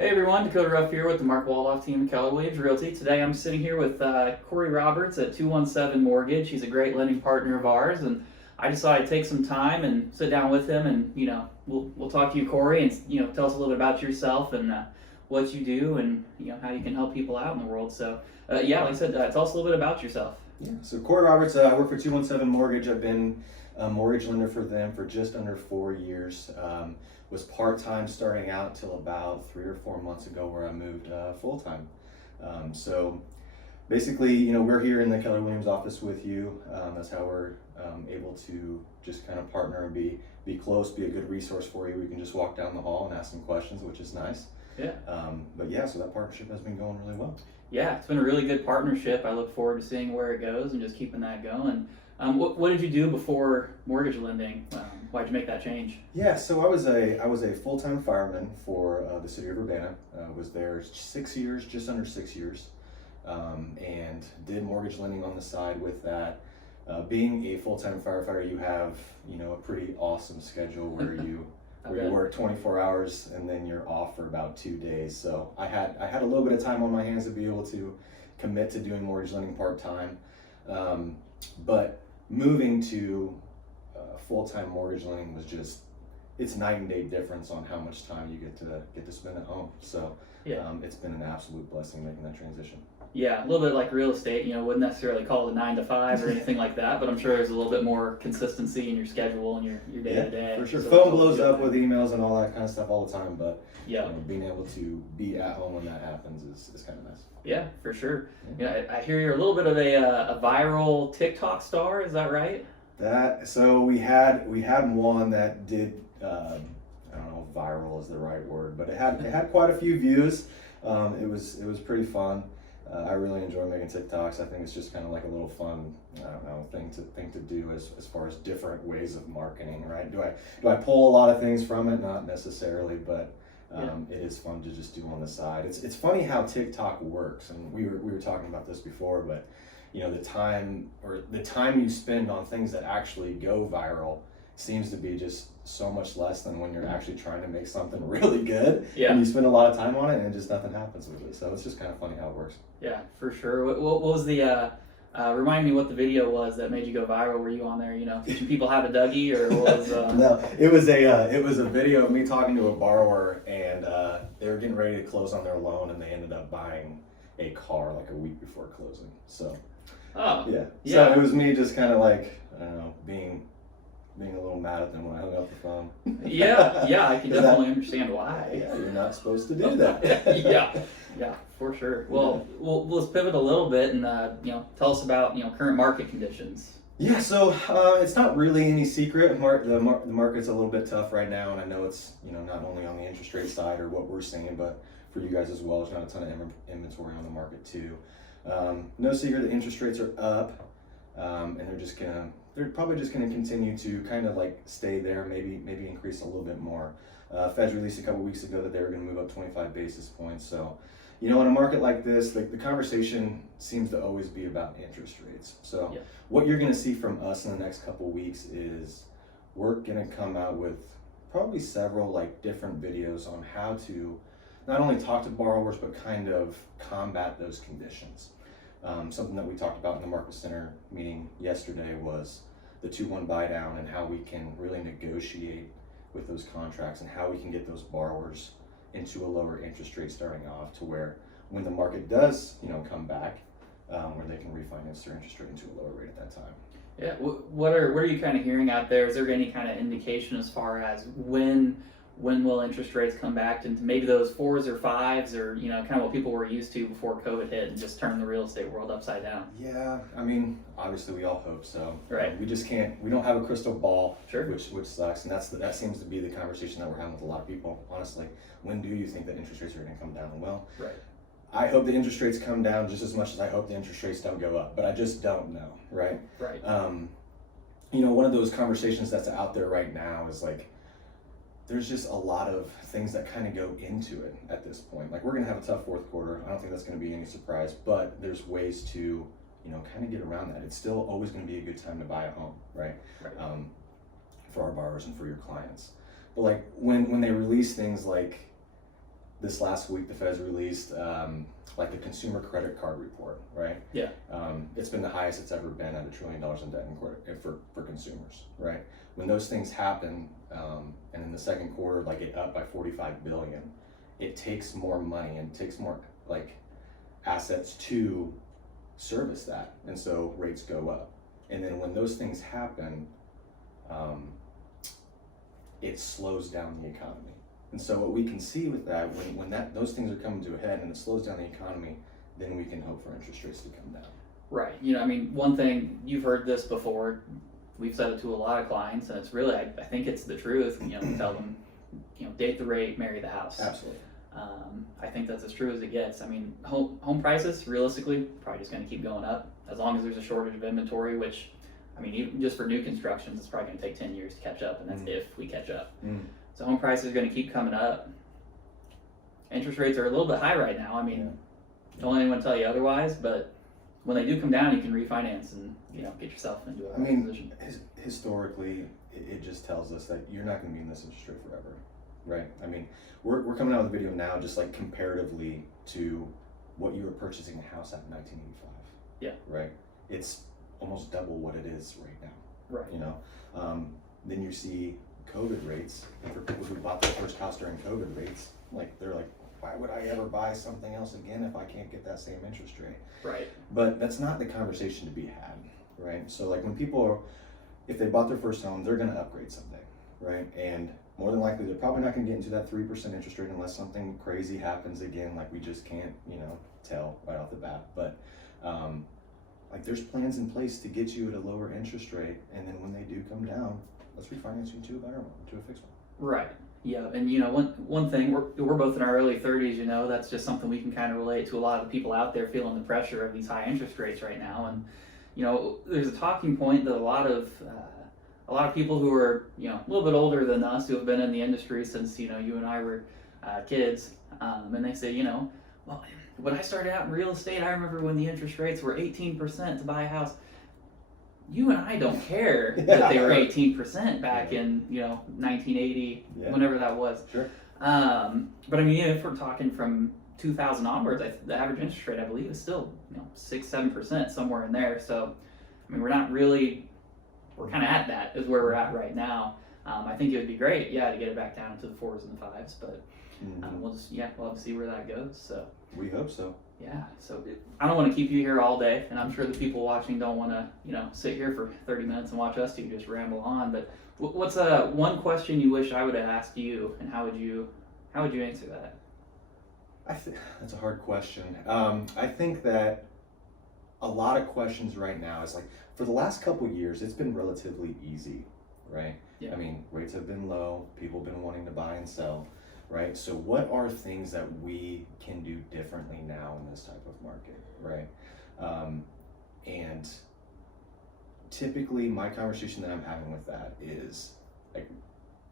Hey everyone, Dakota Ruff here with the Mark Waldhoff team at Keller Williams Realty. Today I'm sitting here with Cory Roberts at 217 Mortgage. He's a great lending partner of ours, and I decided to take some time and sit down with him, and we'll talk to you, Cory, and tell us a little bit about yourself and what you do, and how you can help people out in the world. So like I said, tell us a little bit about yourself. Yeah, so Cory Roberts, I work for 217 Mortgage. I've been a mortgage lender for them for just under 4 years. Was part-time starting out till about 3 or 4 months ago where I moved full-time. So basically, we're here in the Keller Williams office with you. That's how we're able to just kind of partner and be close, be a good resource for you. We can just walk down the hall and ask some questions, which is nice. Yeah. But yeah, so that partnership has been going really well. Yeah, it's been a really good partnership. I look forward to seeing where it goes and just keeping that going. What did you do before mortgage lending? Why'd you make that change? Yeah, so I was a full-time fireman for the city of Urbana. Was there 6 years, just under 6 years, and did mortgage lending on the side with that. Being a full-time firefighter, you have a pretty awesome schedule where you work 24 hours and then you're off for about 2 days. So I had a little bit of time on my hands to be able to commit to doing mortgage lending part-time, but moving to full-time mortgage lending was it's night and day difference on how much time you get to spend at home. So it's been an absolute blessing making that transition. Yeah, a little bit like real estate. Wouldn't necessarily call it a 9 to 5 or anything like that, but I'm sure there's a little bit more consistency in your schedule and your day to day. For sure. So Phone blows up with emails and all that kind of stuff all the time, but yeah, being able to be at home when that happens is kind of nice. Yeah, for sure. Yeah. I hear you're a little bit of a viral TikTok star. Is that right? So we had one that did I don't know if viral is the right word, but it had quite a few views. It was pretty fun. I really enjoy making TikToks. I think it's just kind of like a little fun, thing to do as far as different ways of marketing, right? Do I pull a lot of things from it? Not necessarily, but it is fun to just do on the side. It's funny how TikTok works, and we were talking about this before, but the time you spend on things that actually go viral seems to be just so much less than when you're actually trying to make something really good. Yeah. And you spend a lot of time on it and just nothing happens with it. So it's just kind of funny how it works. Yeah, for sure. What was the remind me what the video was that made you go viral? Were you on there, teaching people how to Dougie, or what was? No, it was a video of me talking to a borrower, and they were getting ready to close on their loan, and they ended up buying a car like a week before closing. So. Oh. Yeah. So it was me just kind of like, I don't know, being a little mad at them when I hung up the phone. Yeah, I can definitely understand why. Yeah, you're not supposed to do that. yeah, for sure. Well, let's pivot a little bit and tell us about current market conditions. Yeah, so it's not really any secret. The market's a little bit tough right now, and I know it's not only on the interest rate side or what we're seeing, but for you guys as well. There's not a ton of inventory on the market too. No secret that interest rates are up, and they're probably just gonna continue to kind of like stay there, maybe increase a little bit more. Feds released a couple weeks ago that they were gonna move up 25 basis points. So, in a market like this, the conversation seems to always be about interest rates. So what you're gonna see from us in the next couple weeks is we're gonna come out with probably several different videos on how to not only talk to borrowers, but kind of combat those conditions. Something that we talked about in the Market Center meeting yesterday was the 2-1 buy down and how we can really negotiate with those contracts and how we can get those borrowers into a lower interest rate starting off to where when the market does, come back, where they can refinance their interest rate into a lower rate at that time. Yeah, what are you kind of hearing out there? Is there any kind of indication as far as when will interest rates come back to maybe those 4s or 5s, or kind of what people were used to before COVID hit and just turned the real estate world upside down? Yeah, I mean, obviously we all hope so. Right. We just can't. We don't have a crystal ball. Sure. Which sucks, and that seems to be the conversation that we're having with a lot of people. Honestly, when do you think that interest rates are going to come down? Well, right. I hope the interest rates come down just as much as I hope the interest rates don't go up, but I just don't know. Right. Right. One of those conversations that's out there right now is there's just a lot of things that kind of go into it at this point. We're going to have a tough fourth quarter. I don't think that's going to be any surprise, but there's ways to, kind of get around that. It's still always going to be a good time to buy a home, right? For our borrowers and for your clients. But when they release things like this last week the Fed's released like the consumer credit card report, right? Yeah. It's been the highest it's ever been at $1 trillion in debt for consumers, right? When those things happen, and in the second quarter, like it up by 45 billion, it takes more money and takes more like assets to service that, and so rates go up. And then when those things happen, it slows down the economy. And so what we can see with that, when those things are coming to a head and it slows down the economy, then we can hope for interest rates to come down. Right. You know, I mean, one thing, you've heard this before, we've said it to a lot of clients, and it's really, I think it's the truth. You know, we tell them, you know, date the rate, marry the house. Absolutely. I think that's as true as it gets. I mean, home prices, realistically, probably just going to keep going up as long as there's a shortage of inventory, which, I mean, even just for new constructions, it's probably going to take 10 years to catch up, and that's if we catch up. So home prices are going to keep coming up. Interest rates are a little bit high right now. I mean, don't let anyone tell you otherwise, but when they do come down, you can refinance and, you know, get yourself into a position. Historically, it just tells us that you're not going to be in this interest rate forever, right? I mean, we're coming out with a video now just like comparatively to what you were purchasing a house at in 1985. Yeah. Right? It's almost double what it is right now. Right. You know? Then you see COVID rates, and for people who bought their first house during COVID rates, like they're like, why would I ever buy something else again if I can't get that same interest rate? Right. But that's not the conversation to be had, right? So like when people are, if they bought their first home, they're going to upgrade someday, right? And more than likely, they're probably not going to get into that 3% interest rate unless something crazy happens again, like we just can't, you know, tell right off the bat. But like there's plans in place to get you at a lower interest rate, and then when they do come down, let's refinance you to a better one, to a fixed one. Right. Yeah, and you know, one thing, we're both in our early 30s, you know, that's just something we can kind of relate to. A lot of the people out there feeling the pressure of these high interest rates right now. And you know, there's a talking point that a lot of people who are, you know, a little bit older than us, who have been in the industry since, you know, you and I were kids, and they say, you know, well, when I started out in real estate, I remember when the interest rates were 18% to buy a house. You and I don't care that they were 18% back in, you know, 1980, whenever that was. Sure. But I mean, if we're talking from 2000 onwards, the average interest rate, I believe, is still, you know, 6-7%, somewhere in there. So, I mean, we're kind of at that is where we're at right now. I think it would be great, to get it back down to the 4s and 5s, but we'll have to see where that goes. So we hope so. Yeah, so I don't want to keep you here all day, and I'm sure the people watching don't want to, you know, sit here for 30 minutes and watch us two just ramble on. But what's one question you wish I would have asked you, and how would you answer that? That's a hard question. I think that a lot of questions right now is like, for the last couple of years, it's been relatively easy, right? Yeah. I mean, rates have been low, people have been wanting to buy and sell. Right, so what are things that we can do differently now in this type of market, right? And typically my conversation that I'm having with that is like,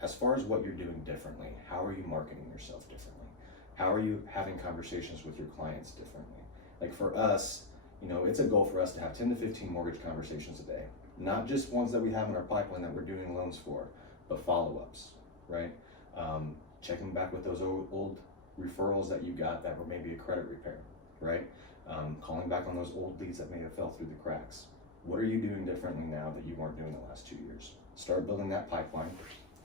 as far as what you're doing differently, how are you marketing yourself differently? How are you having conversations with your clients differently? Like for us, you know, it's a goal for us to have 10 to 15 mortgage conversations a day, not just ones that we have in our pipeline that we're doing loans for, but follow-ups, right? Checking back with those old referrals that you got that were maybe a credit repair, right? Calling back on those old leads that may have fell through the cracks. What are you doing differently now that you weren't doing the last 2 years? Start building that pipeline,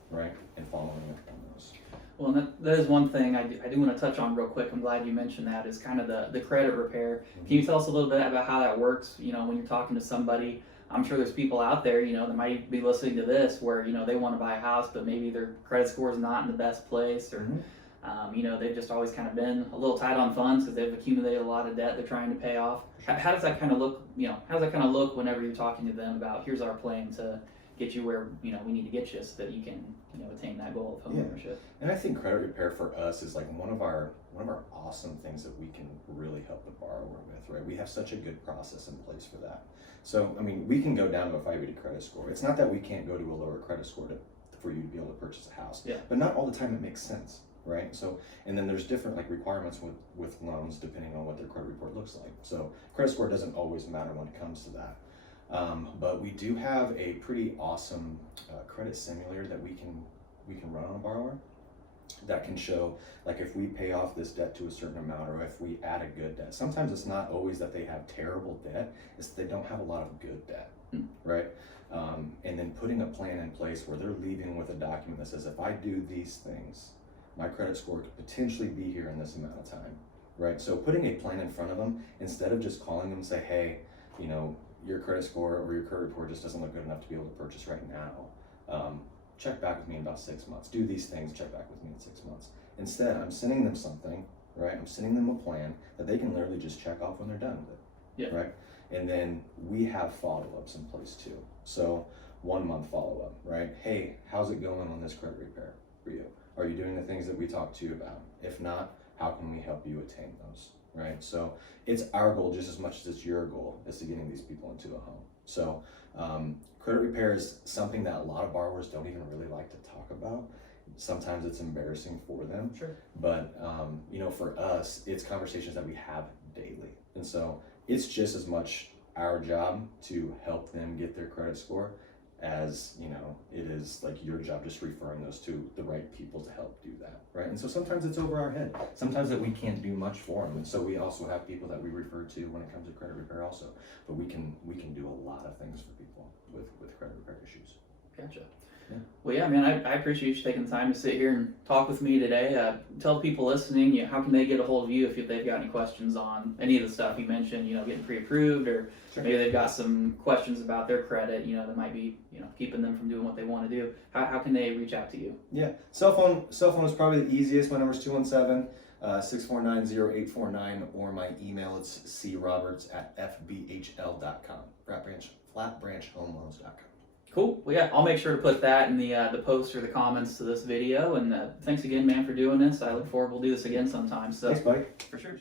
right? And following up on those. Well, and that is one thing I do want to touch on real quick. I'm glad you mentioned that, is kind of the credit repair. Can you tell us a little bit about how that works? You know, when you're talking to somebody, I'm sure there's people out there, you know, that might be listening to this where, you know, they want to buy a house, but maybe their credit score is not in the best place, or, you know, they've just always kind of been a little tight on funds because they've accumulated a lot of debt they're trying to pay off. How does that kind of look, you know, how does that kind of look whenever you're talking to them about, here's our plan to get you where, you know, we need to get you so that you can, you know, attain that goal of home ownership? And I think credit repair for us is like one of our awesome things that we can really help the borrower with, right? We have such a good process in place for that. So, I mean, we can go down to a 580 credit score. It's not that we can't go to a lower credit score for you to be able to purchase a house, but not all the time it makes sense, right? So, and then there's different like requirements with loans depending on what their credit report looks like. So credit score doesn't always matter when it comes to that. But we do have a pretty awesome credit simulator that we can run on a borrower. that can show, like, if we pay off this debt to a certain amount, or if we add a good debt. Sometimes it's not always that they have terrible debt, it's that they don't have a lot of good debt, right? And then putting a plan in place where they're leaving with a document that says, if I do these things, my credit score could potentially be here in this amount of time, right? So putting a plan in front of them, instead of just calling them and say, hey, you know, your credit score or your credit report just doesn't look good enough to be able to purchase right now. Check back with me in about 6 months. Do these things, check back with me in 6 months. Instead, I'm sending them something, right? I'm sending them a plan that they can literally just check off when they're done with it, Yeah. right? And then we have follow-ups in place too. So 1 month follow-up, right? Hey, how's it going on this credit repair for you? Are you doing the things that we talked to you about? If not, how can we help you attain those, right? So it's our goal just as much as it's your goal is to getting these people into a home. So credit repair is something that a lot of borrowers don't even really like to talk about. Sometimes it's embarrassing for them. Sure. But you know, for us, it's conversations that we have daily. And so it's just as much our job to help them get their credit score as, you know, it is like your job just referring those to the right people to help do that, right? And so sometimes it's over our head. Sometimes that we can't do much for them. And so we also have people that we refer to when it comes to credit repair also. But we can do a lot of things for people with credit repair issues. Gotcha. Yeah. Well, yeah, man, I appreciate you taking the time to sit here and talk with me today. Tell people listening, you know, how can they get a hold of you if they've got any questions on any of the stuff you mentioned, you know, getting pre-approved, or Sure. maybe they've got some questions about their credit, you know, that might be, you know, keeping them from doing what they want to do. How can they reach out to you? Yeah, cell phone is probably the easiest. My number is 217-649-0849, or my email is CRoberts@fbhl.com, flatbranchhomeloans.com. Cool. Well, yeah, I'll make sure to put that in the post or the comments to this video. And thanks again, man, for doing this. I look forward. We'll do this again sometime. So Thanks, buddy. for sure.